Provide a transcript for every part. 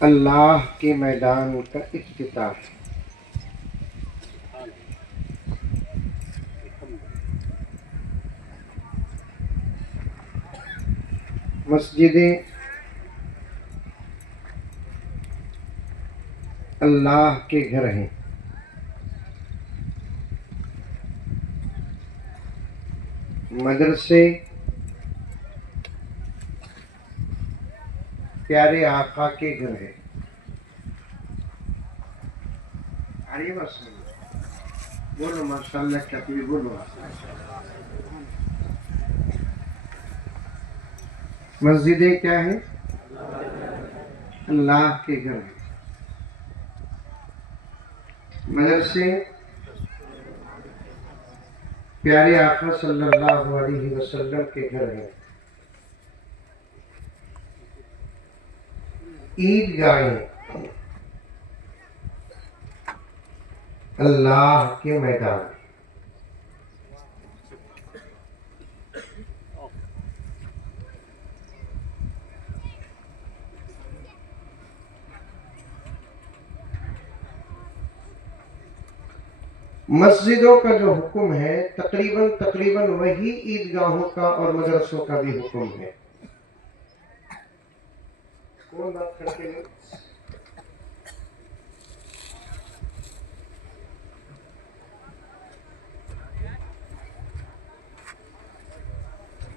اللہ کے میدان کا افتتاح۔ مسجدیں اللہ کے گھر ہیں، مدرسے پیارے آقا کے گھر ہیں۔ ارے بس بولو ماشاءاللہ، کبھی بولو۔ مسجدیں کیا ہیں؟ اللہ کے گھر ہیں، مدرسے پیارے آقا صلی اللہ علیہ وسلم کے گھر ہیں، عید گاہیں اللہ کے میدان۔ مسجدوں کا جو حکم ہے تقریباً وہی عیدگاہوں کا اور مدرسوں کا بھی حکم ہے۔ کون بات کرتے ہیں؟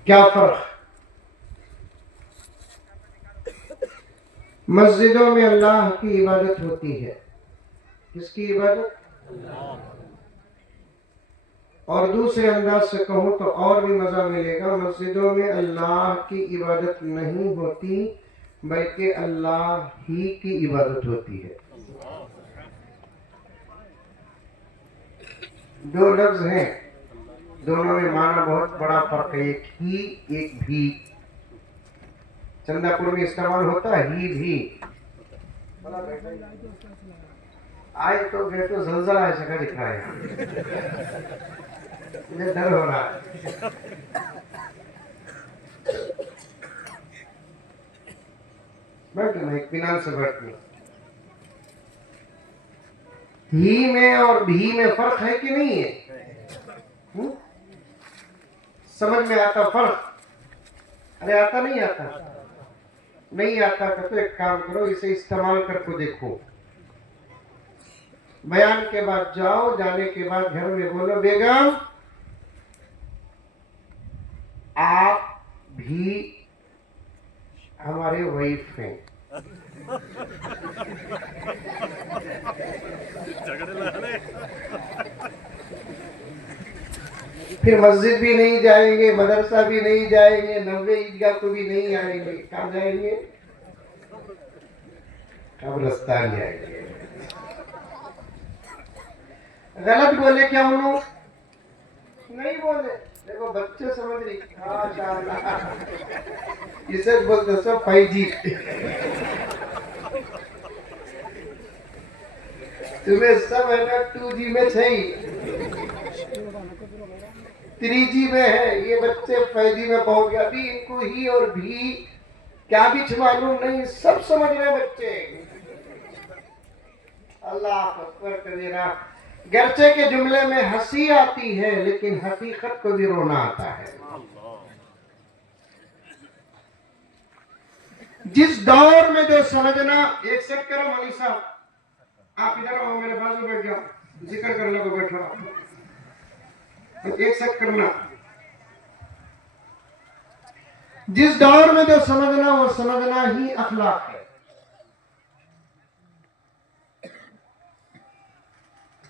کیا فرق؟ مسجدوں میں اللہ کی عبادت ہوتی ہے۔ کس کی عبادت؟ اور دوسرے انداز سے کہوں تو اور بھی مزہ ملے گا، مسجدوں میں اللہ کی عبادت نہیں ہوتی بلکہ اللہ ہی کی عبادت ہوتی ہے۔ دو لفظ ہیں، دونوں میں معنی بہت بڑا فرق ہے، ایک ہی ایک بھی۔ چندہ پور میں استعمال ہوتا ہے ہی بھی۔ آئے تو گئے تو زلزلہ ایسا کا دکھ رہا ہے، مجھے ڈر ہو رہا ہے۔ بیٹھو میں اطمینان سے بیٹھوں۔ ہی میں اور بھی میں فرق ہے کہ نہیں ہے؟ سمجھ میں آتا فرق؟ ارے آتا نہیں آتا؟ نہیں آتا تو ایک کام کرو، اسے استعمال کر کو دیکھو۔ بیان کے بعد جاؤ، جانے کے بعد گھر میں بولو بیگم آپ بھی ہمارے وائف ہیں۔ پھر مسجد بھی نہیں جائیں گے، مدرسہ بھی نہیں جائیں گے، 90 عیدگاہ کو بھی نہیں آئیں گے، کہاں جائیں گے؟ قبرستان جائیں گے۔ غلط بولے کیا انہوں؟ نہیں بولے، دیکھو بچے سمجھ رہی، اسے بولتے سو 5G۔ تمہیں سب ہے نا 2G میں چھئی، 3G میں ہے، یہ بچے 5G میں پہنچ گیا۔ ابھی ان کو ہی اور بھی کیا بھی معلوم نہیں، سب سمجھ رہے بچے۔ اللہ اکبر کبیرہ۔ گرچہ کے جملے میں ہنسی آتی ہے لیکن حقیقت کو بھی رونا آتا ہے۔ جس دور میں جو سمجھنا، ایک سیٹ کرو مولوی صاحب، آپ ادھر آؤ میرے بازو بیٹھ جاؤ، ذکر کرنے کو بیٹھو، ایک سیٹ کرنا۔ جس دور میں جو سمجھنا وہ سمجھنا ہی اخلاق ہے۔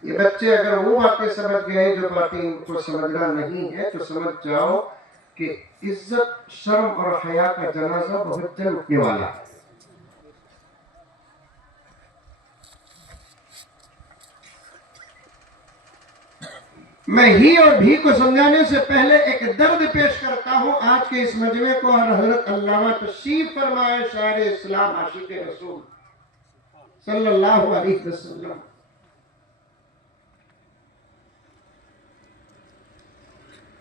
یہ بچے اگر وہ باتیں سمجھ گئے جو باتیں ان کو سمجھنا نہیں ہے تو سمجھ جاؤ کہ عزت، شرم اور حیا کا جنازہ بہت جلد اٹھنے والا ہے۔ میں ہی اور بھی کو سمجھانے سے پہلے ایک درد پیش کرتا ہوں آج کے اس مجمع کو، اور حضرت علامہ تشریف فرمائے شاعر اسلام عاشق رسول صلی اللہ علیہ وسلم۔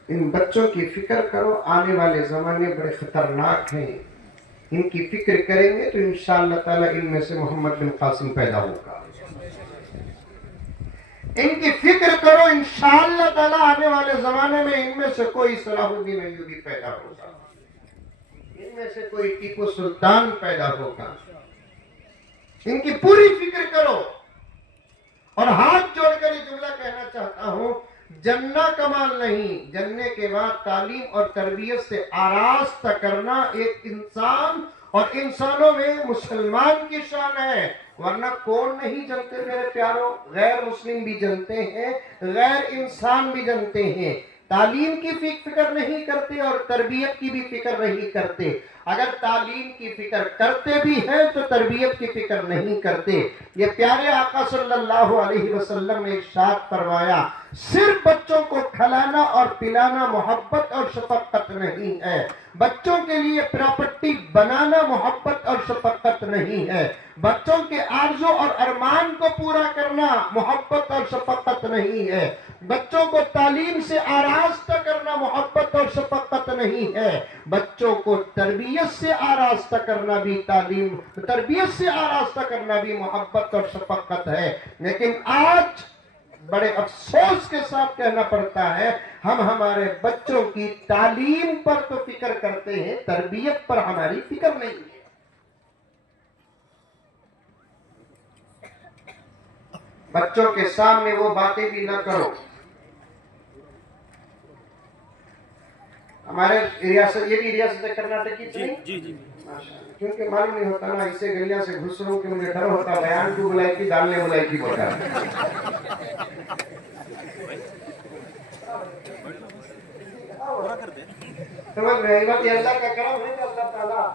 ان بچوں کی فکر کرو، آنے والے زمانے بڑے خطرناک ہیں۔ ان کی فکر کریں گے تو انشاءاللہ تعالیٰ ان میں سے محمد بن قاسم پیدا ہوگا. ان کی فکر کرو، انشاءاللہ تعالیٰ آنے والے زمانے میں ان میں سے کوئی صلاح الدین ایوبی پیدا ہوگا، ان میں سے کوئی ٹیپو سلطان پیدا ہوگا. ان کی پوری فکر کرو. اور ہاتھ جوڑ کر یہ جملہ کہنا چاہتا ہوں، جنہ کمال نہیں، جننے کے بعد تعلیم اور تربیت سے آراستہ کرنا ایک انسان اور انسانوں میں مسلمان کی شان ہے. ورنہ کون نہیں جنتے میرے پیاروں؟ غیر مسلم بھی جنتے ہیں، غیر انسان بھی جنتے ہیں. تعلیم کی فکر نہیں کرتے اور تربیت کی بھی فکر نہیں کرتے. اگر تعلیم کی فکر کرتے بھی ہیں تو تربیت کی فکر نہیں کرتے. یہ پیارے آقا صلی اللہ علیہ وسلم نے ارشاد فرمایا، صرف بچوں کو کھلانا اور پلانا محبت اور شفقت نہیں ہے، بچوں کے لیے پراپرٹی بنانا محبت اور شفقت نہیں ہے، بچوں کے آرزو اور ارمان کو پورا کرنا محبت اور شفقت نہیں ہے، بچوں کو تعلیم سے آراستہ کرنا محبت اور شفقت نہیں ہے، بچوں کو تربیت سے آراستہ کرنا بھی تربیت سے آراستہ کرنا بھی محبت اور شفقت ہے. لیکن آج بڑے افسوس کے ساتھ کہنا پڑتا ہے، ہم ہمارے بچوں کی تعلیم پر تو فکر کرتے ہیں، تربیت پر ہماری فکر نہیں ہے. بچوں کے سامنے وہ باتیں بھی نہ کرو. ہمارے ریاست، یہ بھی ریاست کرناٹک کی تھی، جی کیونکہ معلوم نہیں ہوتا نا، اسے گلیاں سے گھس رہوں کہ مجھے ڈر ہوتا بیان کو بلائی کی ڈالنے بلائی کی بتا. سمجھ رہے ہیں؟ یہ اللہ کا کرم ہے کہ اللہ تعالیٰ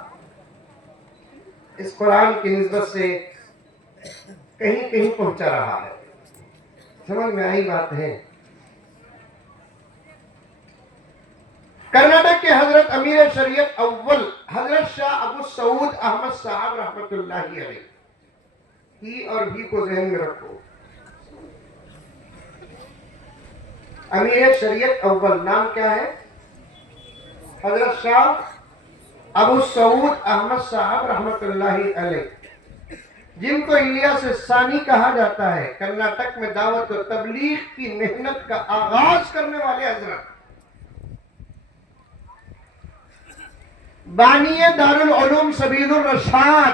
اس قرآن کی نسبت سے کہیں کہیں پہنچا رہا ہے. سمجھ میں آئی بات ہے؟ کرناٹک کے حضرت امیر شریعت اول حضرت شاہ ابو سعود احمد صاحب رحمت اللہ علیہ، ہی اور بھی کو ذہن میں رکھو. امیر شریعت اول نام کیا ہے؟ حضرت شاہ ابو سعود احمد صاحب رحمت اللہ علیہ، جن کو الیاس ثانی کہا جاتا ہے. کرناٹک میں دعوت و تبلیغ کی محنت کا آغاز کرنے والے حضرت، بانی دارالعلوم سبیل الرشاد.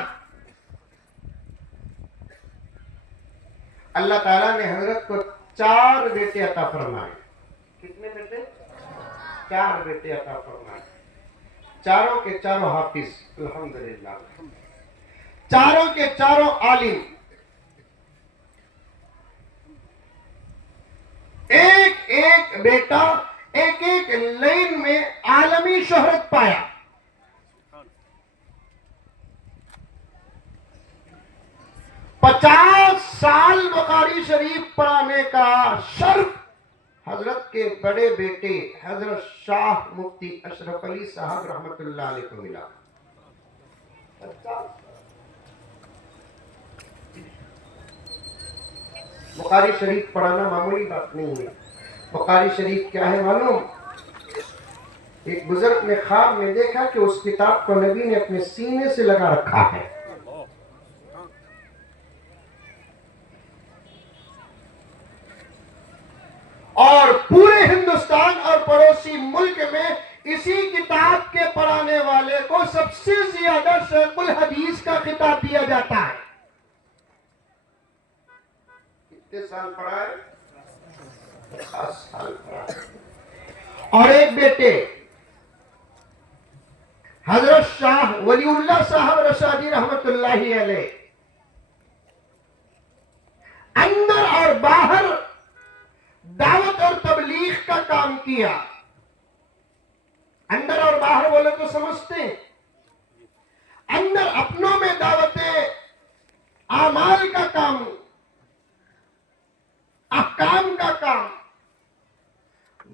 اللہ تعالیٰ نے حضرت کو 4 بیٹے عطا فرمائے. کتنے بیٹے؟ 4 بیٹے عطا فرمائے. چاروں کے چاروں حافظ، الحمدللہ، چاروں کے چاروں عالم. ایک ایک بیٹا ایک ایک لائن میں عالمی شہرت پایا. پچاس سال بخاری شریف پڑھانے کا شرف حضرت کے بڑے بیٹے حضرت شاہ مفتی اشرف علی صاحب رحمت اللہ علیہ کو ملا. بخاری شریف پڑھانا معمولی بات نہیں ہے. بخاری شریف کیا ہے معلوم؟ ایک بزرگ نے خواب میں دیکھا کہ اس کتاب کو نبی نے اپنے سینے سے لگا رکھا ہے. اور پورے ہندوستان اور پڑوسی ملک میں اسی کتاب کے پڑھانے والے کو سب سے زیادہ شیخ الحدیث کا خطاب دیا جاتا ہے. کتنے سال پڑھا ہے؟ 10 سال پڑھا ہے. اور ایک بیٹے حضرت شاہ ولی اللہ صاحب رشادی رحمت اللہ علیہ اندر اور باہر دعوت اور تبلیغ کا کام کیا. اندر اور باہر بولے تو سمجھتے ہیں. اندر اپنوں میں دعوت اعمال کا کام، احکام کا کام،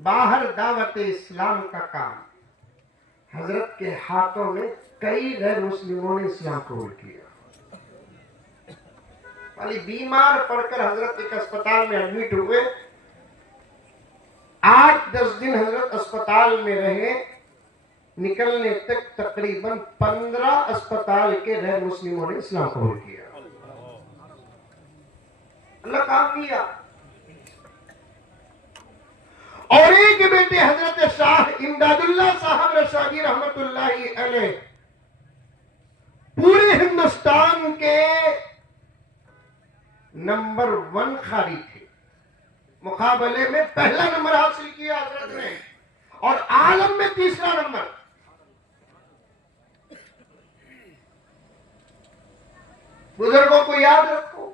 باہر دعوت اسلام کا کام. حضرت کے ہاتھوں میں کئی غیر مسلموں نے اسلام قبول کیا. والی بیمار پڑ کر حضرت ایک اسپتال میں ایڈمٹ ہوئے. 8-10 دن حضرت اسپتال میں رہے. نکلنے تک تقریباً 15 اسپتال کے غیر مسلموں نے اسلام قبول کیا. اللہ کام کیا. اور ایک بیٹے حضرت شاہ امداد اللہ صاحب رشادی رحمت اللہ علیہ پورے ہندوستان کے نمبر 1 قاری تھے. مقابلے میں پہلا نمبر حاصل کیا حضرت نے اور عالم میں 3را نمبر. بزرگوں کو یاد رکھو،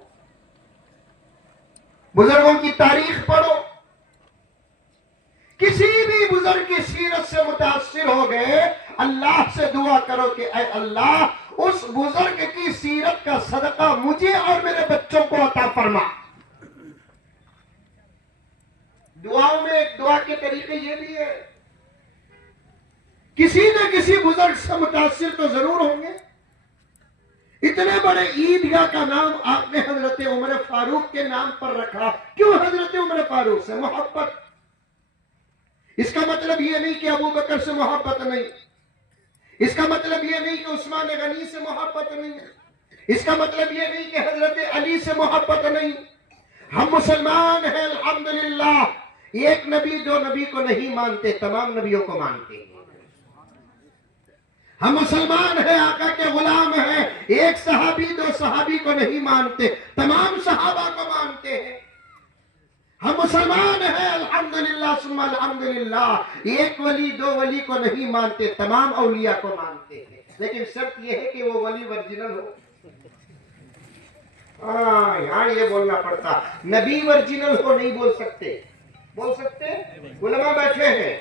بزرگوں کی تاریخ پڑھو. کسی بھی بزرگ کی سیرت سے متاثر ہو گئے، اللہ سے دعا کرو کہ اے اللہ اس بزرگ کی سیرت کا صدقہ مجھے اور میرے بچوں کو عطا فرما. دعاؤں میں ایک دعا کے طریقے یہ بھی ہے، کسی نہ کسی بزرگ سے متاثر تو ضرور ہوں گے. اتنے بڑے عیدگاہ کا نام آپ نے حضرت عمر فاروق کے نام پر رکھا. کیوں حضرت عمر فاروق سے محبت؟ اس کا مطلب یہ نہیں کہ ابو بکر سے محبت نہیں، اس کا مطلب یہ نہیں کہ عثمان غنی سے محبت نہیں، اس کا مطلب یہ نہیں کہ حضرت علی سے محبت نہیں. ہم مسلمان ہیں الحمدللہ. ایک نبی جو نبی کو نہیں مانتے تمام نبیوں کو مانتے ہیں. ہم مسلمان ہیں، آقا کے غلام ہیں. ایک صحابی 2 صحابی کو نہیں مانتے تمام صحابہ کو مانتے ہیں. ہم مسلمان ہیں الحمدللہ ثم الحمدللہ. ایک ولی 2 ولی کو نہیں مانتے تمام اولیاء کو مانتے ہیں. لیکن شرط یہ ہے کہ وہ ولی ورجنل ہو. یہاں یہ بولنا پڑتا، نبی ورجنل ہو نہیں بول سکتے. بول سکتے؟ علماء بیٹھے ہیں،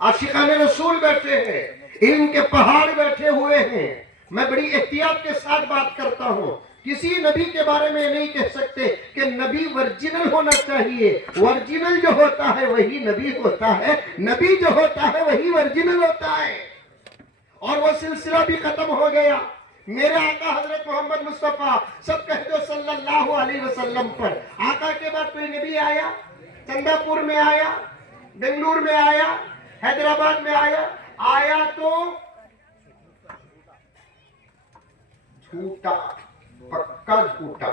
عاشقان رسول بیٹھے ہیں، علم کے پہاڑ بیٹھے ہوئے ہیں. میں بڑی احتیاط کے ساتھ بات کرتا ہوں. کسی نبی کے بارے میں نہیں کہہ سکتے کہ نبی ورجنل ہونا چاہیے. ورجنل جو ہوتا ہے وہی نبی ہوتا ہے، نبی جو ہوتا ہے وہی ورجنل ہوتا ہے. اور وہ سلسلہ بھی ختم ہو گیا. میرے آقا حضرت محمد مصطفیٰ سب کہہ دو صلی اللہ علیہ وسلم پر. آقا کے بعد کوئی نبی آیا؟ چندہ پور میں آیا، بنگلور میں آیا، حیدرآباد میں آیا تو جھوٹا، پکا جھوٹا.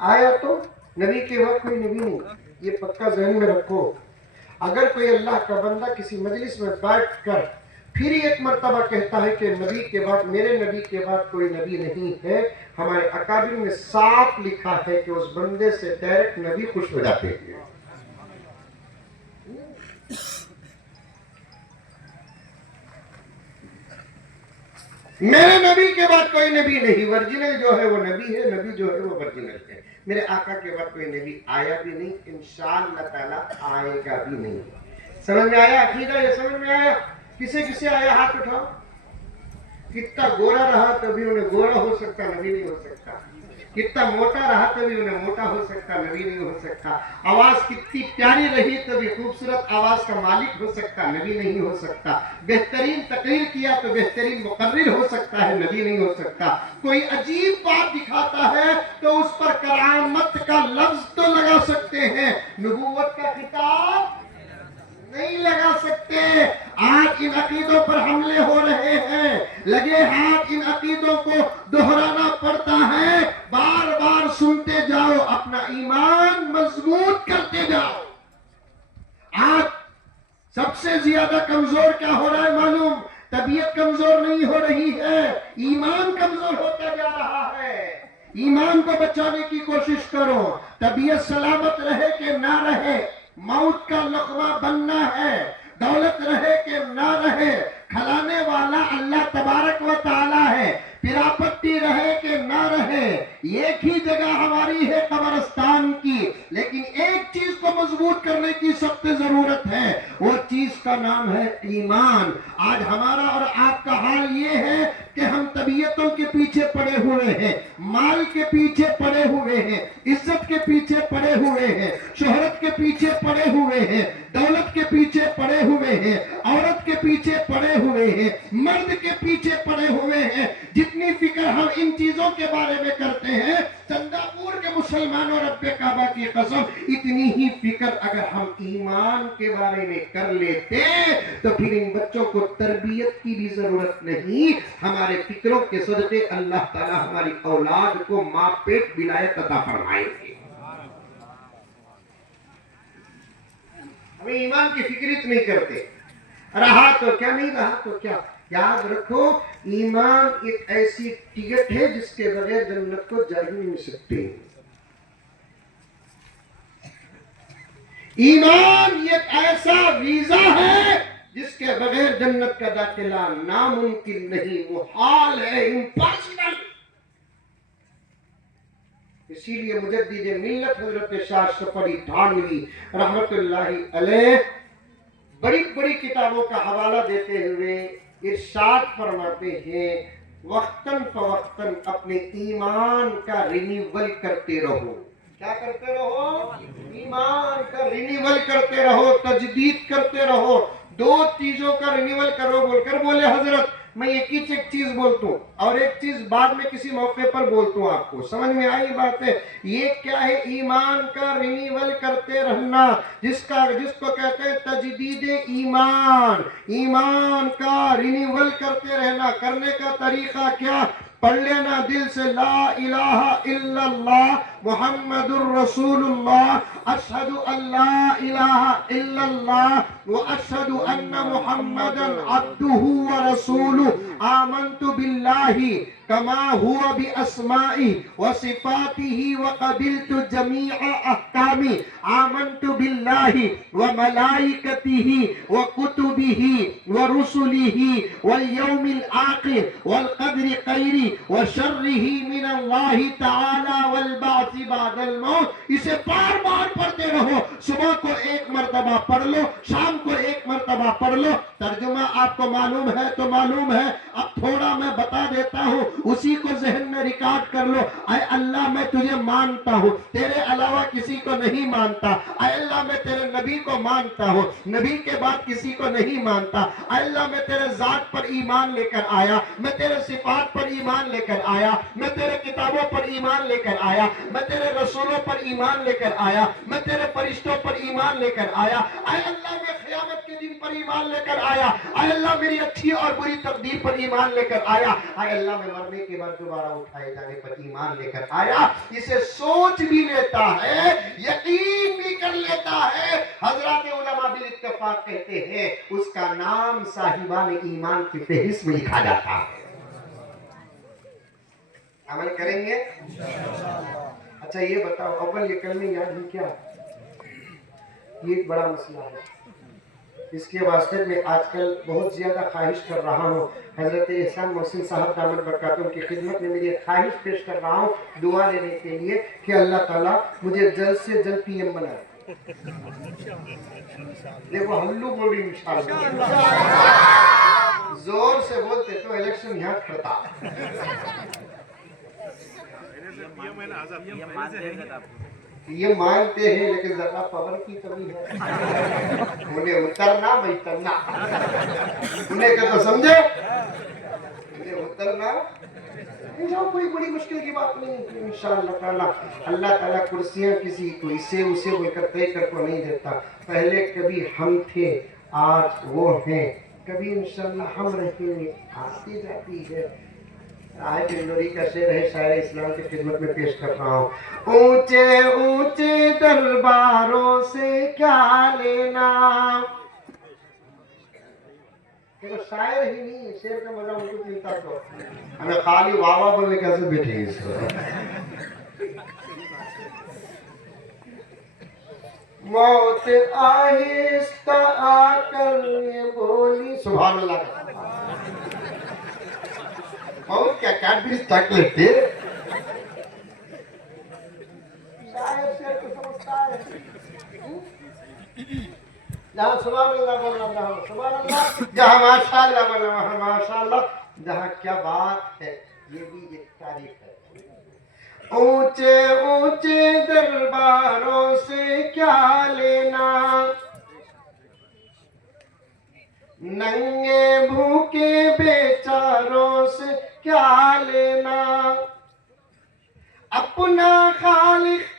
آیا تو نبی کے وقت کوئی نبی نہیں. یہ پکا ذہن میں رکھو. اگر کوئی اللہ کا بندہ کسی مجلس میں بیٹھ کر پھر ایک مرتبہ کہتا ہے کہ نبی کے بعد، میرے نبی کے بعد کوئی نبی نہیں ہے، ہمارے اکابر میں صاف لکھا ہے کہ اس بندے سے ڈائریکٹ نبی خوش ہو جاتے ہیں. میرے نبی کے بعد کوئی نبی نہیں. ورجنل جو ہے وہ نبی ہے، نبی جو ہے وہ ورجنل ہے. میرے آقا کے بعد کوئی نبی آیا بھی نہیں، انشاءاللہ تعالی آئے گا بھی نہیں. سمجھ میں آیا عقیدہ؟ یہ سمجھ میں آیا؟ کسے کسے آیا ہاتھ اٹھاؤ. کتنا گورا رہا تبھی انہیں گورا ہو سکتا، نبی نہیں ہو سکتا. کتنا موٹا رہا تبھی انہیں موٹا ہو سکتا، نبی نہیں ہو سکتا. آواز کتنی پیاری رہی تبھی خوبصورت آواز کا مالک ہو سکتا، نبی نہیں ہو سکتا. بہترین تقریر کیا تو بہترین مقرر ہو سکتا ہے، نبی نہیں ہو سکتا. کوئی عجیب بات دکھاتا ہے تو اس پر کرامت کا لفظ تو لگا سکتے ہیں، نبوت کا خطاب نہیں لگا سکتے. آج ان عقیدوں پر حملے ہو رہے ہیں، لگے ہاتھ ان عقیدوں کو دہرانا پڑتا ہے. بار بار سنتے جاؤ، اپنا ایمان مضبوط کرتے جاؤ. آج سب سے زیادہ کمزور کیا ہو رہا ہے معلوم؟ طبیعت کمزور نہیں ہو رہی ہے، ایمان کمزور ہوتا جا رہا ہے. ایمان کو بچانے کی کوشش کرو. طبیعت سلامت رہے کہ نہ رہے، موت کا لقمہ بننا ہے. دولت رہے کہ نہ رہے، کھلانے والا اللہ تبارک و تعالی ہے. پراپتی رہے کہ نہ رہے، ایک ہی جگہ ہماری ہے قبرستان کی. لیکن ایک چیز کو مضبوط کرنے کی سخت ضرورت ہے، وہ چیز کا نام ہے ایمان. آج ہمارا اور آپ کا حال یہ ہے کہ ہم طبیعتوں کے پیچھے پڑے ہوئے ہیں، مال کے پیچھے پڑے ہوئے ہیں، عزت کے پیچھے پڑے ہوئے ہیں، شہرت کے پیچھے پڑے ہوئے ہیں، دولت کے پیچھے پڑے ہوئے ہیں، عورت کے پیچھے پڑے ہوئے ہیں، مرد کے پیچھے پڑے ہوئے ہیں. جتنی فکر ہم ان چیزوں کے بارے میں کرتے ہیں، چندہ پور کے مسلمان مسلمانوں رب کعبہ کی قسم اتنی ہی فکر اگر ہم ایمان کے بارے میں کر لیتے تو پھر ان بچوں کو تربیت کی بھی ضرورت نہیں. ہمارے فکروں کے صدقے اللہ تعالی ہماری اولاد کو ماں پیٹ ولایت عطا فرمائیں گے. ہمیں ایمان کی فکر نہیں کرتے. رہا تو کیا نہیں رہا تو کیا. یاد رکھو ایمان ایک ایسی ٹکٹ ہے جس کے بغیر جنت کو جا ہی نہیں سکتے. ایمان ایک ایسا ویزا ہے جس کے بغیر جنت کا داخلہ ناممکن نہیں، محال ہے، امپاسبل. اسی لیے مجدد ملت حضرت شاہ اشرف علی تھانوی رحمت اللہ علیہ بڑی بڑی کتابوں کا حوالہ دیتے ہوئے ارشاد فرماتے ہیں وقتاً فوقتاً اپنے ایمان کا رینیول کرتے رہو. کیا کرتے رہو؟ ایمان کا رینیول کرتے رہو، تجدید کرتے رہو. 2 چیزوں کا رینیول کرو بول کر بولے حضرت میں ایک چیز بولتا ہوں اور ایک چیز بعد میں کسی موقع پر بولتا ہوں. آپ کو سمجھ میں آئی بات ہے؟ یہ کیا ہے؟ ایمان کا رینیول کرتے رہنا، جس کو کہتے ہیں تجدید ایمان. ایمان کا رینیول کرتے رہنا. کرنے کا طریقہ کیا؟ پڑھ لینا دل سے لا الہ الا اللہ محمد الرسول اللہ اشہد ان لا الہ الا اللہ واشہد ان محمدا عبدہ ورسولہ آمنت باللہ کما ہوا باسمائہ وصفاتہ وقبلت جمیع احکامہ آمنت باللہ وملائکتہ وکتبہ ورسلہ والیوم الآخر والقدر خیرہ وشرہ من اللہ تعالی والبعث بعد الموت. اسے بار بار پڑھتے رہو. صبح کو 1 مرتبہ پڑھ لو، شام کو 1 مرتبہ پڑھ لو. ترجمہ آپ کو معلوم ہے تو معلوم ہے، اب تھوڑا میں بتا دیتا ہوں، اسی کو ذہن میں ریکارڈ کر لو. اے اللہ میں تجھے مانتا ہوں، تیرے علاوہ کسی کو نہیں مانتا. اے اللہ میں تیرے نبی کو مانتا ہوں، نبی کے بعد کسی کو نہیں مانتا. اے اللہ میں تیرے ذات پر ایمان لے کر آیا، میں تیرے صفات پر ایمان لے کر آیا، میں تیرے کتابوں پر ایمان لے کر آیا، میں تیرے رسولوں پر ایمان لے کر آیا، میں تیرے فرشتوں پر ایمان لے کر آیا. اے اللہ میں قیامت کے دن پر ایمان لے کر آیا. اے اللہ میری اچھی اور بری تقدیر پر ایمان لے کر آیا. اے اللہ میں مرنے کے بعد دوبارہ اٹھائے جانے پر ایمان لے کر آیا. اسے سوچ بھی لیتا ہے، یقین بھی کر لیتا ہے. حضرات علماء بالاتفاق کہتے ہیں اس کا نام صاحبان ایمان کی فہرست میں لکھا جاتا ہے. عمل کریں گے؟ اچھا یہ بتاؤ اول یہ کلمہ یاد ہی کیا؟ یہ ایک بڑا مسئلہ ہے. اس کے واسطے میں آج کل بہت زیادہ خواہش کر رہا ہوں. حضرت احسان محسن صاحب دامت برکاتہم کی خدمت میں میری خواہش پیش کر رہا ہوں دعا لینے کے لیے کہ اللہ تعالیٰ مجھے جلد سے جلد پی ایم بنائے. دیکھو ہلو بولی انشاءاللہ. زور سے بولتے تو الیکشن یہاں کھڑتا. یہ مانتے ہیں لیکن ذرا پاور کی کمی ہے. انہیں اترنا بیترنا انہیں کا تو سمجھے، انہیں اترنا کوئی بڑی مشکل کی بات نہیں. انشاءاللہ تعالی اللہ تعالیٰ کرسیاں کسی کو اسے اسے بول کر طے کر کو نہیں دیتا. پہلے کبھی ہم تھے، آج وہ ہیں، کبھی انشاءاللہ ہم رہیں گے. آتی جاتی ہے. آئے بندوری کا شعر ہے، شاعر اسلام کی خدمت میں پیش کر رہا ہوں. اونچے اونچے درباروں سے کیا لینا. دیکھو شاعر ہی نہیں، شعر کا مزہ ان کو ملتا تو ہمیں خالی واہ واہ بولنے کیسے بیٹھے ہیں اس کو. موت آہستہ آ کر یہ بولی. سبحان اللہ. موت کیا کیڈبریز چاکلیٹ تھے. شاعر شعر کو سمجھتا ہے. جہاں سبحان اللہ بول رہا ہوں، سبحان اللہ، جہاں ماشاء اللہ بول رہا ہوں، ماشاء اللہ، جہاں کیا بات ہے. یہ بھی ایک تاریخ ہے. اونچے اونچے درباروں سے کیا لینا، ننگے بھوکے بیچاروں سے کیا لینا. اپنا خالق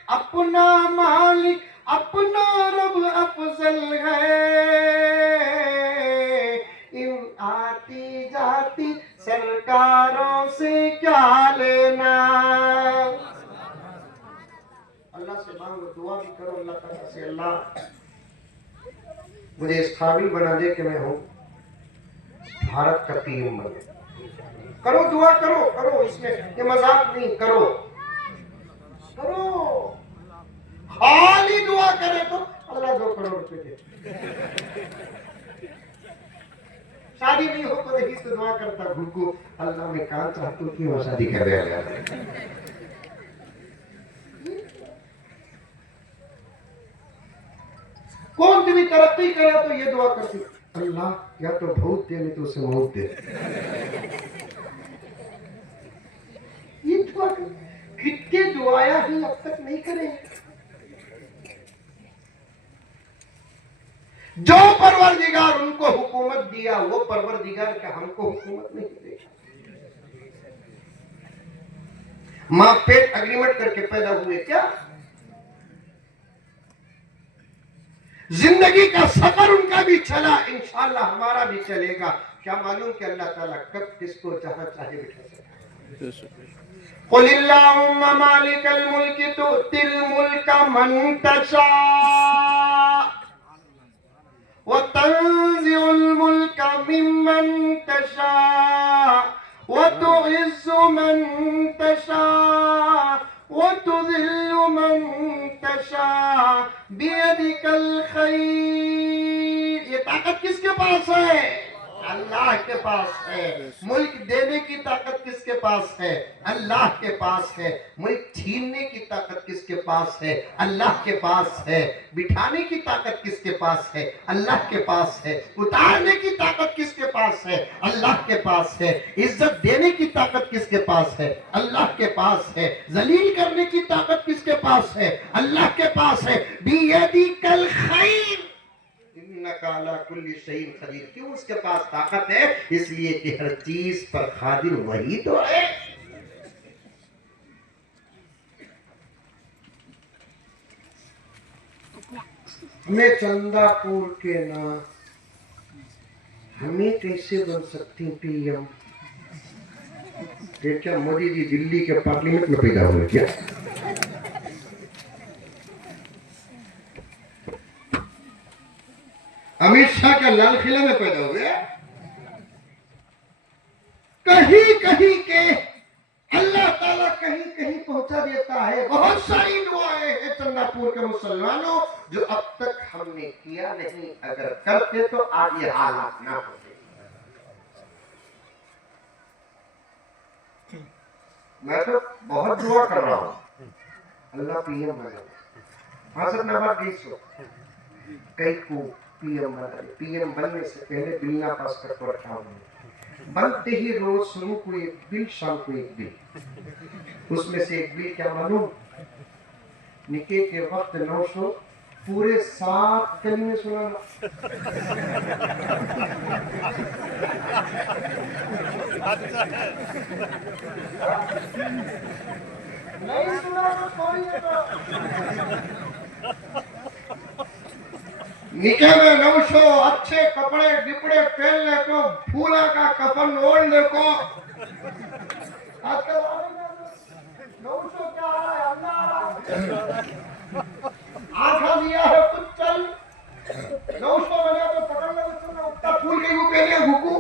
آتی جاتی سرکاروں سے کیا لینا. اللہ سے مانگو, دعا بھی کرو اللہ تعالیٰ سے, اللہ مجھے اس قابل بنا دے کہ میں ہوں بھارت کا پی ایم بنے. کرو دعا, کرو کرو, اس میں یہ مذاق نہیں, کرو کرو. خالی دعا کرے تو اللہ 2 کروڑ روپے دے. شادی نہیں ہو تو نہیں تو دعا کرتا گھو, اللہ میں کہاں چاہتا ہوں کہ وہ شادی کر رہے ہیں. کون سی بھی ترقی کرے تو یہ دعا کرتی, اللہ یا تو بہت دے نہیں تو اسے موت دے. یہ دعا کتنے دعایا ہی اب تک نہیں کرے. جو پروردگار ان کو حکومت دیا وہ پروردگار کا ہم کو حکومت نہیں دے. ماں پیٹ اگریمنٹ کر کے پیدا ہوئے کیا؟ زندگی کا سفر ان کا بھی چلا, انشاءاللہ ہمارا بھی چلے گا. کیا معلوم کہ اللہ تعالیٰ کب کس کو جہاں چاہے بٹھا سکتا ہے. قل اللہم مالک الملک تؤتی الملک من تشاء وتنزع الملک ممن تشاء وتعز من تشاء وتذل من تشاء بیدک الخیر. یہ طاقت کس کے پاس ہے؟ اللہ کے پاس ہے. ملک دینے کی طاقت کس کے پاس ہے؟ اللہ کے پاس ہے. ملک چھیننے کی طاقت کس کے پاس ہے؟ اللہ کے پاس ہے. بٹھانے کی طاقت کس کے پاس ہے؟ اللہ کے پاس ہے. اتارنے کی طاقت کس کے پاس ہے؟ اللہ کے پاس ہے. عزت دینے کی طاقت کس کے پاس ہے؟ اللہ کے پاس ہے. ذلیل کرنے کی طاقت کس کے پاس ہے؟ اللہ کے پاس ہے. بیدک الخیر انک علی کل شیء قدیر. کیوں اس کے پاس طاقت ہے؟ اس لیے کہ ہر چیز پر قادر وہی تو ہے. ہمیں چندہ پور کے نا ہمیں کیسے بن سکتی پی ایم؟ یہ کیا مودی جی دلی کے پارلیمنٹ میں پیدا ہوئے کیا؟ امت شاہ کا لال قلعہ میں پیدا ہوئے؟ کہیں کہیں کے اللہ تعالیٰ کہیں کہیں پہنچا دیتا ہے. بہت ساری دعائیں ہیں چندہ پور کے مسلمانوں جو اب تک ہم نے کیا نہیں. اگر کرتے تو آج یہ حالات نہ ہوتے. میں تو بہت دعا کر رہا ہوں اللہ پی ایم بنے. حضرت نواز شریف کئی کو پی ایم بنا دے. پی ایم بننے سے پہلے بل نہ پاس کر کے رکھا ہوں. بنتے ہی روز صبح کو ایک بل, شام کو ایک بل. اس میں سے ایک بل کیا معلوم؟ نکاح کے وقت 900 پورے 7 کلمے سنانا. نہیں سنانا کوئی نکاح میں 900 اچھے کپڑے ڈپڑے پہننے کو, پھولا کا کفن اوڑھنے کو. آج کل 900 کیا آ رہا ہے؟ اللہ آ رہا ہے. آنکھا دیا ہے کچھ چل 900 بنے تو پکڑ لے اس میں اٹھا پھول کے یوں پہنے بھوکو.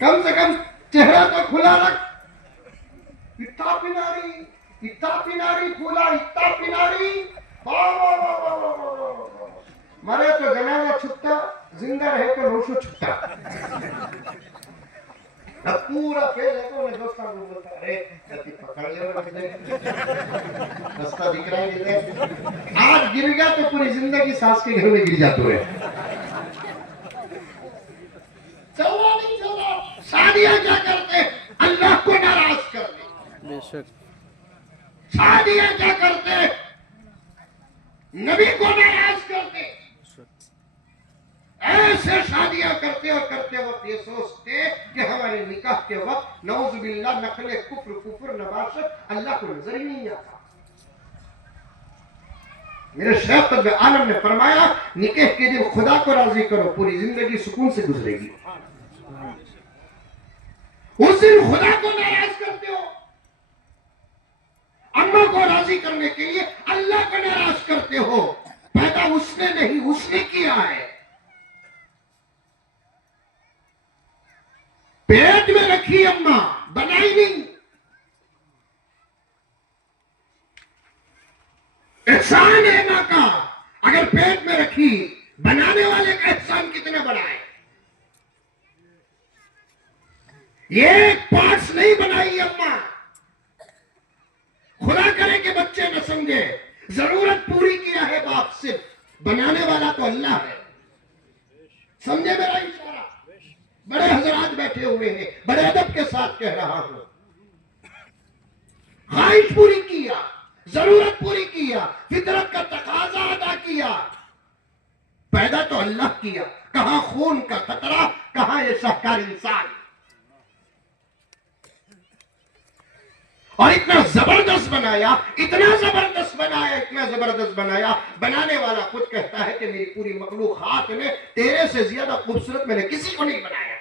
کم سے کم چہرہ تو کھلا رکھ. اتنا پیناری پھولا, اتنا پیناری. مرے تو جنازہ چھٹا, زندہ رہے تو 900 چھٹا. اب پورا فیل ہے تو انہیں دوستان کو بولتا ہے جاتی پکڑ لے رکھ دے, رستہ دکھ رہا ہے. آج گر گیا تو پوری زندگی ساس کے گھر میں گر جاتے ہیں. چلا نہیں چلا. شادیاں کیا کرتے؟ اللہ کو ناراض کرتے. بے شک. شادیاں کیا کرتے؟ نبی کو ناراض کرتے. ایسے شادیاں کرتے اور کرتے وقت یہ سوچتے کہ ہمارے نکاح کے وقت نعوذ باللہ نقل کفر نباشت اللہ کو نظر ہی نہیں آتا. میرے شیخ قطب عالم نے فرمایا نکاح کے دن خدا کو راضی کرو، پوری زندگی سکون سے گزرے گی۔ اس دن خدا کو ناراض کرتے ہو، اماں کو راضی کرنے کے لیے اللہ کو ناراض کرتے ہو۔ پیدا اس نے نہیں، اس نے کیا ہے۔ پیٹ میں رکھی اماں، بنائی نہیں۔ احسان ہے ماں کا، اگر پیٹ میں رکھی، بنانے والے کا احسان کتنا بڑا ہے۔ یہ ایک پارٹس نہیں بنائی اماں، خدا کرے کہ بچے نہ سمجھے، ضرورت پوری کیا ہے باپ، صرف بنانے والا تو اللہ ہے۔ سمجھے میرا اشارہ؟ بڑے حضرات بیٹھے ہوئے ہیں، بڑے ادب کے ساتھ کہہ رہا ہوں، خواہش پوری کیا، ضرورت پوری کیا، فطرت کا تقاضا ادا کیا، پیدا تو اللہ کیا، کہاں خون کا قطرہ، کہاں یہ شاہکار انسان، اور اتنا زبردست بنایا، اتنا زبردست بنایا، اتنا زبردست بنایا، بنانے والا خود کہتا ہے کہ میری پوری مخلوقات میں تیرے سے زیادہ خوبصورت میں نے کسی کو نہیں بنایا۔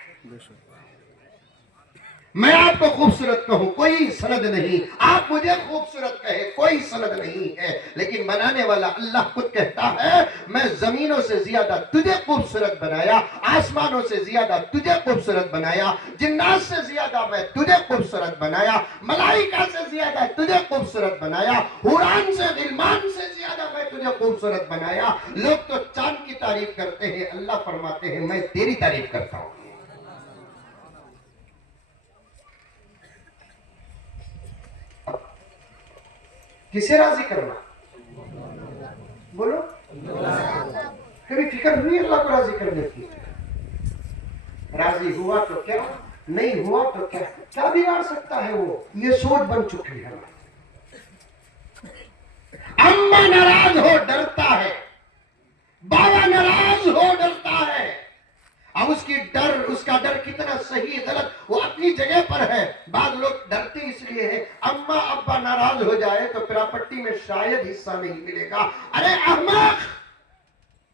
میں آپ کو خوبصورت کہوں کوئی سند نہیں، آپ مجھے خوبصورت کہے کوئی سند نہیں ہے، لیکن بنانے والا اللہ خود کہتا ہے میں زمینوں سے زیادہ تجھے خوبصورت بنایا، آسمانوں سے زیادہ تجھے خوبصورت بنایا، جنات سے زیادہ میں تجھے خوبصورت بنایا، ملائکہ سے زیادہ تجھے خوبصورت بنایا، حوران سے غلمان سے زیادہ میں تجھے خوبصورت بنایا۔ لوگ تو چاند کی تعریف کرتے ہیں، اللہ فرماتے ہیں میں تیری تعریف کرتا ہوں۔ کسے راضی کرنا؟ بولو، کبھی فکر ہوئی اللہ کو راضی کرنے کی؟ راضی ہوا تو کیا، نہیں ہوا تو کیا، کیا بگاڑ سکتا ہے وہ؟ یہ سوچ بن چکی ہے۔ اماں ناراض ہو ڈرتا ہے، بابا ناراض ہو ڈرتا ہے۔ اب اس کا ڈر کتنا صحیح غلط وہ اپنی جگہ پر ہے۔ بعض لوگ ڈرتے اس لیے ہیں اماں ابا ناراض ہو جائے تو پراپرٹی میں شاید حصہ نہیں ملے گا۔ ارے احمق،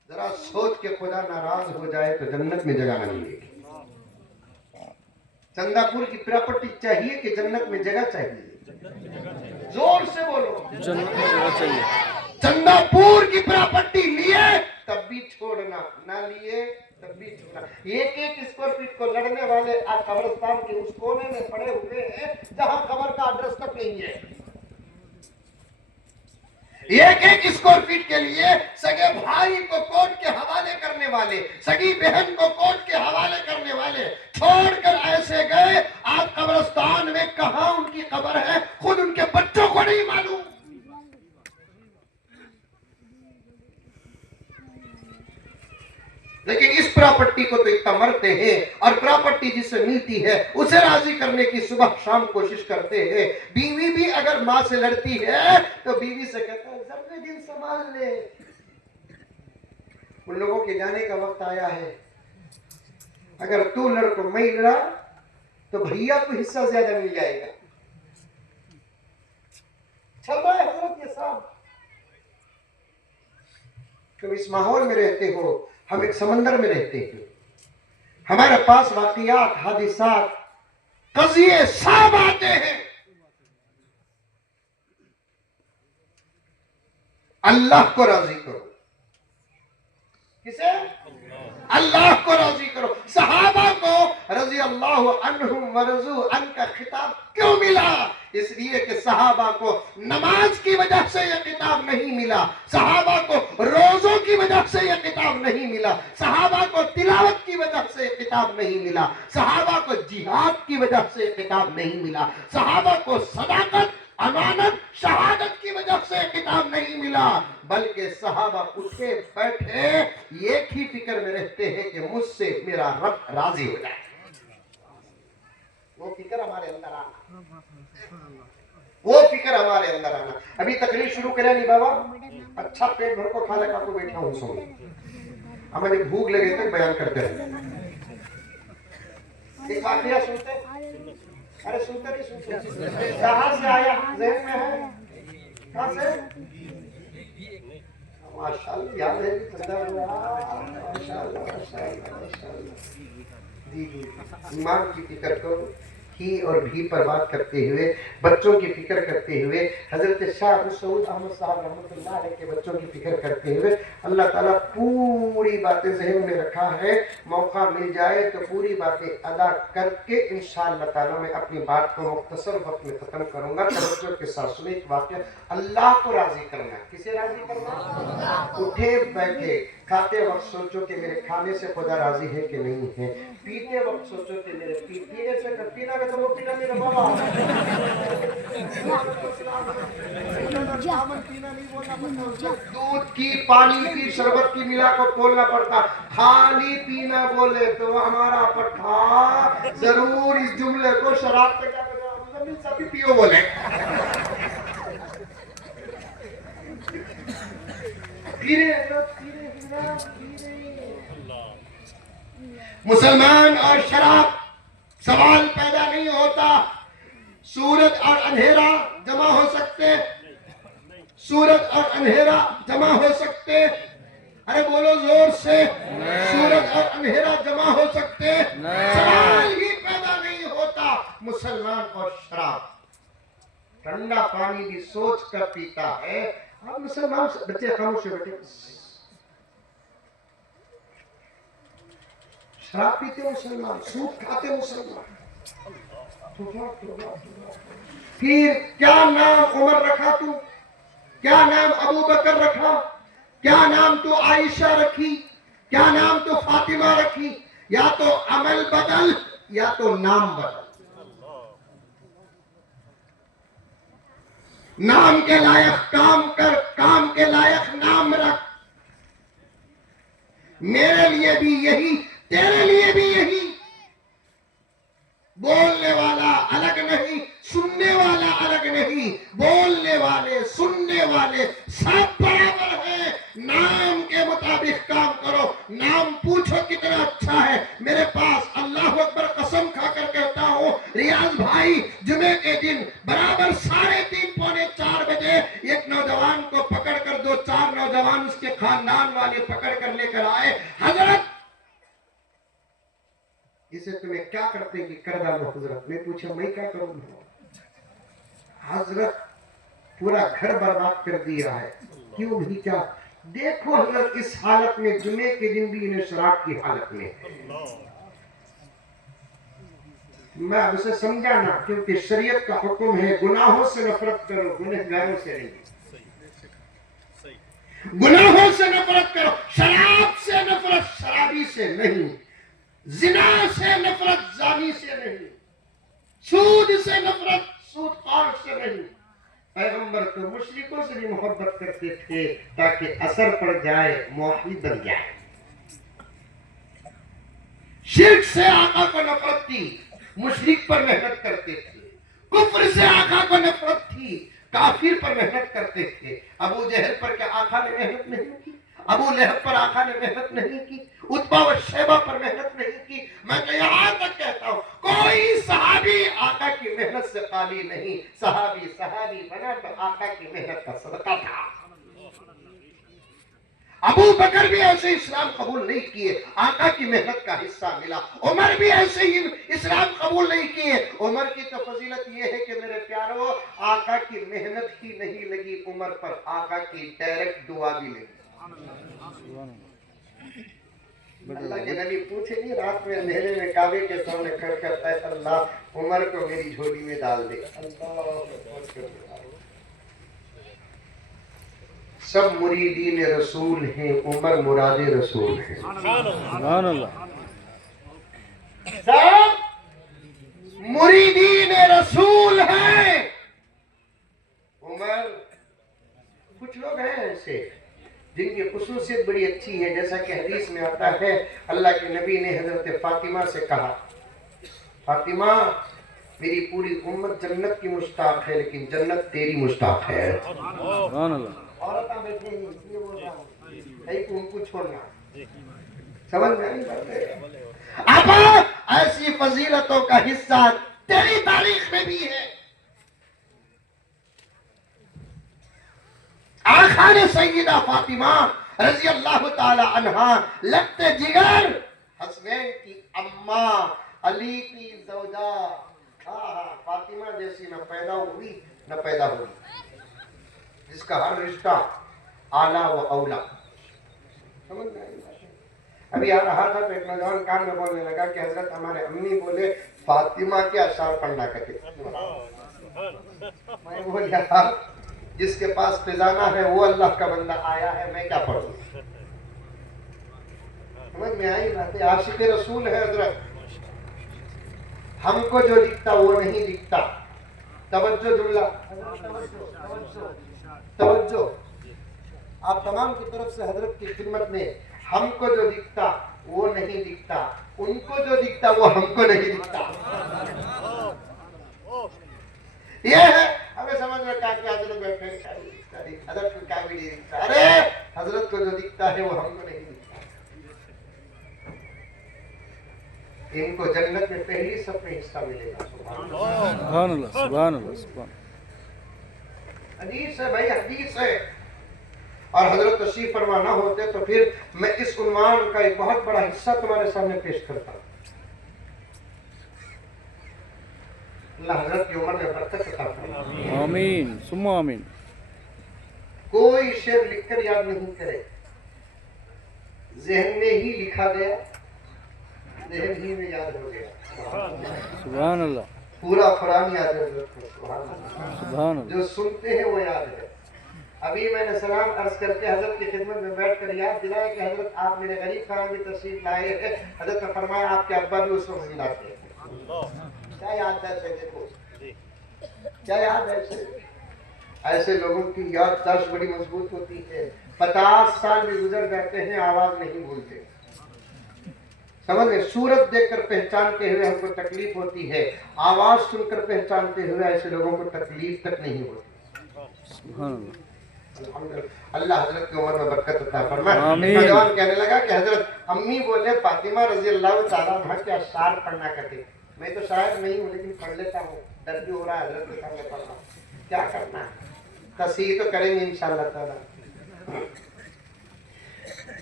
ذرا سوچ کے خدا ناراض ہو جائے تو جنت میں جگہ نہیں ملے گی۔ چندہ پور کی پراپرٹی چاہیے کہ جنت میں جگہ چاہیے؟ زور سے بولو، جنت میں جگہ چاہیے۔ چندہ پور کی پراپرٹی لیے تب بھی چھوڑنا، نہ لیے تب بھی چھوڑنا۔ ایک اسکوائر فٹ کو لڑنے والے قبرستان کے اس کونے میں پڑے ہوئے ہیں جہاں قبر کا ایڈریس تک نہیں ہے۔ ایک اسکوائر فٹ کے لیے سگے بھائی کو کورٹ کے حوالے کرنے والے، سگی بہن کو کورٹ کے حوالے کرنے والے چھوڑ کر ایسے گئے، آپ قبرستان میں کہاں ان کی قبر ہے خود ان کے بچوں کو نہیں معلوم۔ لیکن اس پراپرٹی کو تو اتنا مرتے ہیں، اور پراپرٹی جس سے ملتی ہے اسے راضی کرنے کی صبح شام کوشش کرتے ہیں۔ بیوی بھی اگر ماں سے لڑتی ہے تو بیوی سے کہتا ہے ذرے دن سنبھال لے، ان لوگوں کے جانے کا وقت آیا ہے، اگر تو لڑ کو میں لڑا تو بھیا کو حصہ زیادہ مل جائے گا۔ چل رہا ہے حضرت یہ صاحب، تم اس ماحول میں رہتے ہو، ہم ایک سمندر میں رہتے ہیں، ہمارے پاس واقعات، حادثات، قضیے سب آتے ہیں۔ اللہ کو راضی کرو، کسے؟ اللہ کو راضی کرو۔ صحابہ کو رضی اللہ عنہم ورضوا عنہ کا خطاب کیوں ملا؟ اس لیے کہ صحابہ کو نماز کی وجہ سے یہ خطاب نہیں ملا، صحابہ کو روزوں کی وجہ سے یہ خطاب نہیں ملا، صحابہ کو تلاوت کی وجہ سے یہ خطاب نہیں ملا، صحابہ کو جہاد کی وجہ سے یہ خطاب نہیں ملا، صحابہ کو صداقت، امانت، شہادت کی وجہ سے خطاب نہیں ملا، بلکہ صحابہ اٹھے بیٹھے ایک ہی فکر میں رہتے ہیں کہ مجھ سے میرا رب راضی ہو جائے۔ وہ فکر ہمارے اندر آنا، وہ فکر ہمارے اندر آنا۔ ابھی تقریر شروع کرے نہیں بابا، اچھا پیٹ بھر کو کھا لے کا کو بیٹھا ہوں سو، ہمیں بھوک لگے تو بیان کرتے رہے۔ ایک واقعہ سنتے، ارے سنتے نہیں سنتے، کہاں سے آیا ذہن میں ہے؟ کہاں سے؟ ماشاءاللہ یاد ہے ماشاءاللہ ماشاءاللہ ماشاءاللہ. جی جی ایمان کی فکر کرو. ہی اور بھی پر بات کرتے ہوئے بچوں کی فکر کرتے ہوئے حضرت شاہ ابو سعود احمد صاحب رحمۃ اللہ علیہ کے بچوں کی فکر کرتے ہوئے اللہ تعالیٰ پوری باتیں ذہن میں رکھا ہے. موقع مل جائے تو پوری باتیں ادا کر کے انشاءاللہ تعالیٰ میں اپنی بات کو مختصر وقت میں ختم کروں گا. توجہ کے ساتھ سنیں. ایک واقعہ. اللہ کو راضی کرنا. کسے راضی کرنا؟ اٹھے بیٹھے کھاتے وقت سوچو کہ میرے کھانے سے خدا راضی ہے کہ نہیں ہے. پیتے وقت سوچو کہ میرے پینے سے پینا کا تو وہ پینا میرا بابا. دودھ کی پانی کی شربت کی ملا کو کھولنا پڑتا. خالی پینا بولے تو وہ ہمارا پٹھا ضرور اس جملے کو شراب سے کیا کرے سبھی پیو بولے. مسلمان اور شراب سوال پیدا نہیں ہوتا. سورج اور اندھیرا جمع ہو سکتے. سورج اور اندھیرا جمع ہو سکتے. ارے بولو زور سے. سورج اور اندھیرا جمع ہو سکتے. سوال ہی پیدا نہیں ہوتا. مسلمان اور شراب. ٹھنڈا پانی بھی سوچ کر پیتا ہے. اب مسلمان بچے خاموش بیٹھے. شراب پیتے مسلمان, سود کھاتے مسلمان. پھر کیا نام عمر رکھا تو, کیا نام ابو بکر رکھا, کیا نام تو عائشہ رکھی, کیا نام تو فاطمہ رکھی. یا تو عمل بدل یا تو نام بدل. نام کے لائق کام کر, کام کے لائق نام رکھ. میرے لیے بھی یہی, تیرے لیے بھی یہی. بولنے والا الگ نہیں, سننے والا الگ نہیں. بولنے والے سننے والے سب برابر ہیں. نام کے مطابق کام کرو. نام پوچھو کتنا اچھا ہے. میرے پاس اللہ اکبر قسم کھا کر کہتا ہوں ریاض بھائی جمعے کے دن برابر 3:30 پونے 4 بجے ایک نوجوان کو پکڑ کر 2-4 نوجوان اس کے خاندان والے پکڑ کر لے کر آئے. حضرت اسے تمہیں کیا کرتے ہیں کہ کر ڈالو حضرت. میں پوچھا میں کیا کروں گا؟ حضرت پورا گھر برباد کر دیا ہے. کیوں بھی کیا؟ دیکھو حضرت اس حالت میں, جمعے کے دن بھی انہیں شراب کی حالت میں. میں اب اسے سمجھا نہ, کیونکہ شریعت کا حکم ہے گناہوں سے نفرت کرو, گنہگاروں سے نہیں. گناہوں سے نفرت کرو, شراب سے نفرت شرابی سے نہیں. زنا سے نفرت زانی سے نہیں. سود سے نفرت سود خور سے نہیں. پیغمبر تو مشرکوں سے بھی محبت کرتے تھے تاکہ اثر پڑ جائے, موحد بن جائے. شرک سے آقا کو نفرت تھی, مشرک پر محنت کرتے تھے. کفر سے آقا کو نفرت تھی, کافر پر محنت کرتے تھے. ابو جہل پر کیا آقا نے محنت نہیں کی؟ ابو لہب پر آقا نے محنت نہیں کی؟ عتبہ و شیبہ پر محنت نہیں کی؟ میں تو یہاں تک کہتا ہوں کوئی صحابی آقا کی محنت سے خالی نہیں. صحابی بنا تو آقا کی محنت کا صدقہ تھا. ابو بکر بھی ایسے اسلام قبول نہیں کیے, آقا کی محنت کا حصہ ملا. عمر بھی ایسے ہی اسلام قبول نہیں کیے. عمر کی تو فضیلت یہ ہے کہ میرے پیارو آقا کی محنت ہی نہیں لگی عمر پر, آقا کی ڈائریکٹ دعا بھی لگی. اللہ کے نبی پوچھے نہیں رات میں اندھیرے میں کعبے کے سامنے کھڑ کر اے اللہ عمر کو میری جھولی میں ڈال دے. سب مریدین رسول ہیں, عمر مراد رسول ہے. سبحان اللہ. سب مریدین رسول ہیں, عمر. کچھ لوگ ہیں ایسے جن کی خصوصیت بڑی اچھی ہے, جیسا کہ حدیث میں آتا ہے اللہ کے نبی نے حضرت فاطمہ سے کہا فاطمہ میری پوری امت جنت کی مشتاق ہے لیکن جنت تیری مشتاق ہے. عورتیں بیٹھے ہیں اس لیے بول رہا ہوں, ان کو چھوڑنا. سمجھ میں نہیں پڑتے. اب ایسی فضیلتوں کا حصہ تیری تاریخ میں بھی ہے. آقا نے سیدہ فاطمہ رضی اللہ تعالی عنہا لگتے جگر حسنین کی اماں علی کی زوجہ فاطمہ جیسی نہ پیدا ہوئی نہ پیدا ہوئی، جس کا ہر رشتہ اعلیٰ و اولا۔ سمجھ میں آئی؟ ابھی آ رہا تھا تو ایک نوجوان کان میں بولنے لگا کہ حضرت ہمارے امی بولے فاطمہ کے اشعار پڑھنا کہتے۔ میں بولیا جس کے پاس خزانہ ہے وہ اللہ کا بندہ آیا ہے، میں کیا پڑھوں؟ سمجھ میں آئی باتیں؟ عاشق رسول ہے حضرت، ہم کو جو دکھتا وہ نہیں دکھتا۔ توجہ جملہ، توجہ آپ تمام کی طرف سے حضرت کی خدمت میں، ہم کو جو دکھتا وہ نہیں دکھتا، ان کو جو دکھتا وہ ہم کو نہیں دکھتا۔ یہ ہے ہمیں سمجھ میں کہا کہ حضرت بیٹھے حضرت کو کیا بھی نہیں دکھتا، ارے حضرت کو جو دکھتا ہے وہ ہم کو نہیں دکھتا۔ ان کو جنت میں پہلی سب میں حصہ ملے گا۔ سبحان اللہ، سبحان اللہ، سبحان حدیث ہے بھائی، حدیث ہے۔ اور حضرت تشریف فرما نہ ہوتے تو پھر میں اس عنوان کا ایک بہت بڑا حصہ تمہارے سامنے پیش کرتا ہوں۔ اللہ حضرت کی عمر میں برکت عطا فرمائے۔ آمین ثم آمین۔ کوئی شعر لکھ کر یاد نہیں کرے، ذہن میں ہی لکھا گیا، ذہن ہی میں یاد ہو گیا۔ سبحان اللہ، پورا قرآن یاد ہے حضرت کو۔ سبحان اللہ، سبحان اللہ۔ جو سنتے ہیں وہ یاد ہے۔ ابھی میں نے سلام عرض کر کے حضرت کی خدمت میں بیٹھ کر یاد دلایا کہ حضرت آپ میرے غریب خانہ کی تشریف لائے ہیں۔ حضرت نے فرمایا آپ کے ابا بھی اس وقت زندہ تھے۔ کیا یاد ہے؟ دیکھو کیا یاد ہے؟ ایسے لوگوں کی یادداشت بڑی مضبوط ہوتی ہے، 50 سال بھی گزر جاتے ہیں آواز نہیں بھولتے۔ سمجھ گئے؟ صورت دیکھ کر پہچانتے ہوئے ہم کو تکلیف ہوتی ہے، آواز سن کر پہچانتے ہوئے ایسے لوگوں کو تکلیف تک نہیں ہوتی۔ سبحان اللہ، اللہ حضرت کی عمر میں برکت عطا فرمائے۔ آمین۔ نوجوان کہنے لگا کہ حضرت امی بولے فاطمہ رضی اللہ تعالیٰ عنہ کے اشعار پڑھنا کہتے۔ میں تو شاعر نہیں ہوں لیکن پڑھ لیتا ہوں، ڈر بھی ہو رہا ہے حضرت کے سامنے پڑھنا، کیا کرنا ہے؟ تصحیح تو کریں گے انشاءاللہ تعالیٰ۔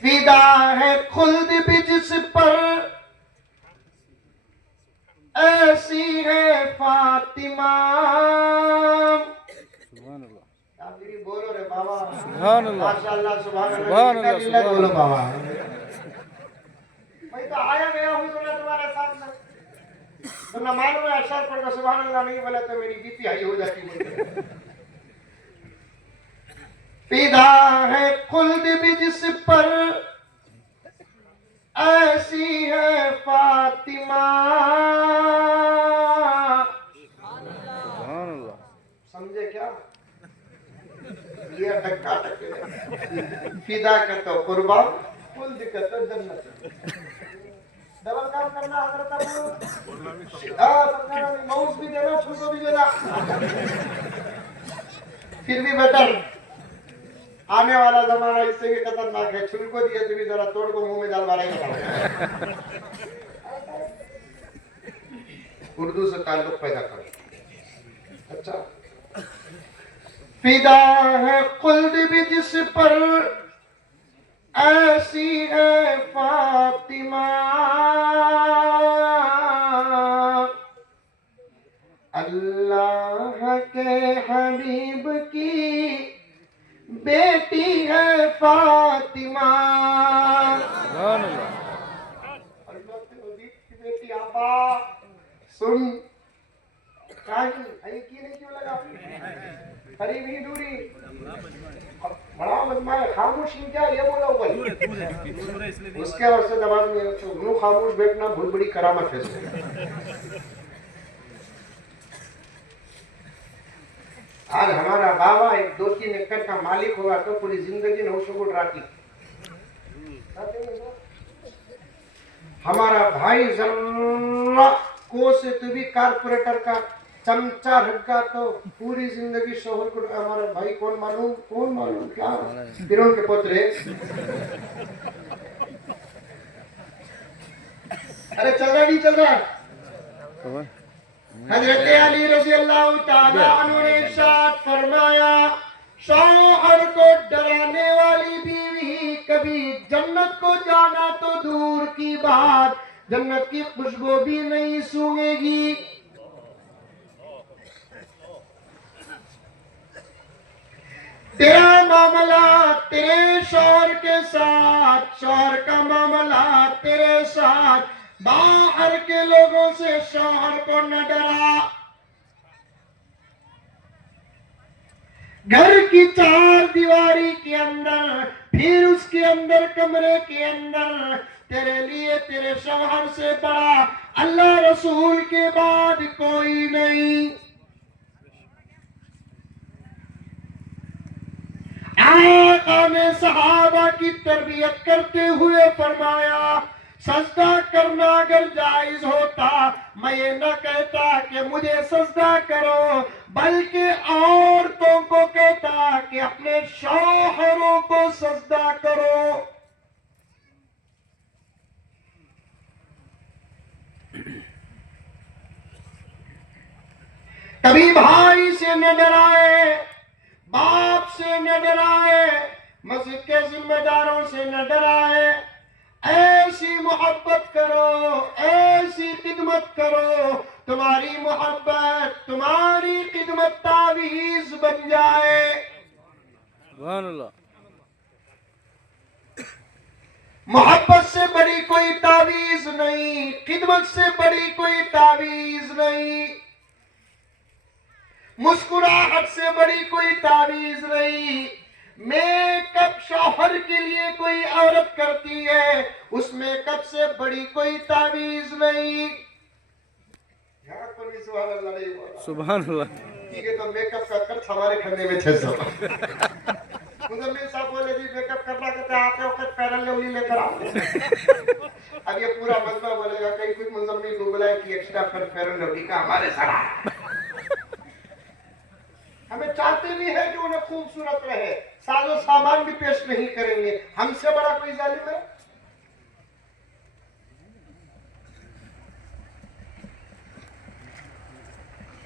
فدا ہے خلد بھی جس پر، ایسی ہے فاطمہ۔ سبحان اللہ، بولو رے بابا، سبحان اللہ، ماشاءاللہ، سبحان سبحان اللہ، اللہ، بولو بابا۔ میں تو آیا گیا ہوں تمہارے سامنے، تم نہ معلوم ہے اشعار پڑھ کر سبحان اللہ نہیں بولا تو میری بی پی ہائی ہو جاتی ہے۔ فدا ہے خلد بھی جس پر، ایسی ہے فاطمہ۔ سبحان اللہ، سمجھے کیا؟ یہ ڈکا ڈکے فدا کا تو قربان، خلد کا تو جنت۔ ڈبل کام کرنا حضرت ابو، ماؤس بھی دینا، چھوٹو بھی دینا، پھر بھی بیٹر۔ آنے والا زمانہ اس سے بھی خطرناک ہے، چھل کو دیے تو بھی ذرا توڑ کو منہ میں ڈال مارے گا۔ اردو سے تعلق پیدا کرو۔ اچھا، فدا ہے خلد بھی جس پر، ایسی ہے فاطمہ۔ اللہ کے حبیب کی بیٹی ہے فاطمہ۔ سبحان اللہ، اللہ کے حبیب کی بیٹی آبا سن، کہیں کی نہیں کیوں لگا؟ قریب ہی دوری، بڑا مجمع ہے، خاموش نہیں کیا یہ بولا اوپر، اس کے عرصے زبان میں منہ خاموش بیٹھنا بہت بڑی کرامت ہے۔ آج ہمارا بابا ایک 2-3 ایکڑ کا مالک ہوگا تو پوری زندگی نوشو کو ڈراتی۔ ہمارا بھائی ذرا کو سے تو بھی کارپوریٹر کا چمچہ رکھا تو پوری زندگی شوہر کو، ہمارا بھائی کون معلوم کیا، پھر ان کے پوترے۔ ارے چل رہا نہیں چل رہا؟ حضرت علی رضی اللہ تعالیٰ عنہ نے ارشاد فرمایا، شوہر کو ڈرانے والی بیوی کبھی جنت کو جانا تو دور کی بات جنت کی خوشبو بھی نہیں سونگے گی. تیرا معاملہ تیرے شوہر کے ساتھ، شوہر کا معاملہ تیرے ساتھ، باہر کے لوگوں سے شوہر کو نہ ڈرا. گھر کی چار دیواری کے اندر، پھر اس کے اندر کمرے کے اندر تیرے لیے تیرے شوہر سے بڑا اللہ رسول کے بعد کوئی نہیں. آقا نے صحابہ کی تربیت کرتے ہوئے فرمایا سجدہ کرنا اگر جائز ہوتا میں یہ نہ کہتا کہ مجھے سجدہ کرو، بلکہ عورتوں کو کہتا کہ اپنے شوہروں کو سجدہ کرو. کبھی بھائی سے نہ ڈرائے، باپ سے نہ ڈرائے، مسجد کے ذمہ داروں سے نہ ڈرائے. ایسی محبت کرو، ایسی خدمت کرو، تمہاری محبت تمہاری خدمت تعویذ بن جائے. سبحان اللہ. محبت سے بڑی کوئی تعویذ نہیں، خدمت سے بڑی کوئی تعویذ نہیں، مسکراہٹ سے بڑی کوئی تعویذ نہیں. میک اپ شوہر کے لیے کوئی عورت کرتی ہے، اس میک اپ سے بڑی کوئی تعویذ نہیں. سبحان اللہ. ٹھیک ہے تو میک اپ کا خرچ ہمارے کھانے میں 600. مزمل صاحب بولے جی میک اپ کرنا کہتے آتے وقت پیرل لولی لے کر آتے. اب یہ پورا مجمع بولے گا کہیں کچھ مزمل کو بلائے کہ ایکسٹرا پیرل لولی کا ہمارے سر آیا. ہمیں چاہتے بھی ہے کہ انہیں خوبصورت رہے، ساز و سامان بھی پیش نہیں کریں گے. ہم سے بڑا کوئی ظالم ہے؟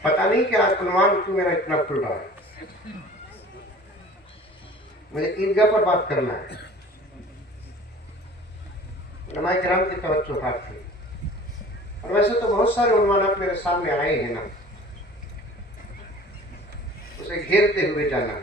پتہ نہیں کہ آج عنوان کیوں میرا اتنا کھل رہا ہے. مجھے عیدگاہ پر بات کرنا ہے. علماء کرام کی توجہات تھی، اور ویسے تو بہت سارے عنوانات میرے سامنے آئے ہیں نا، اسے گھیرتے ہوئے جانا.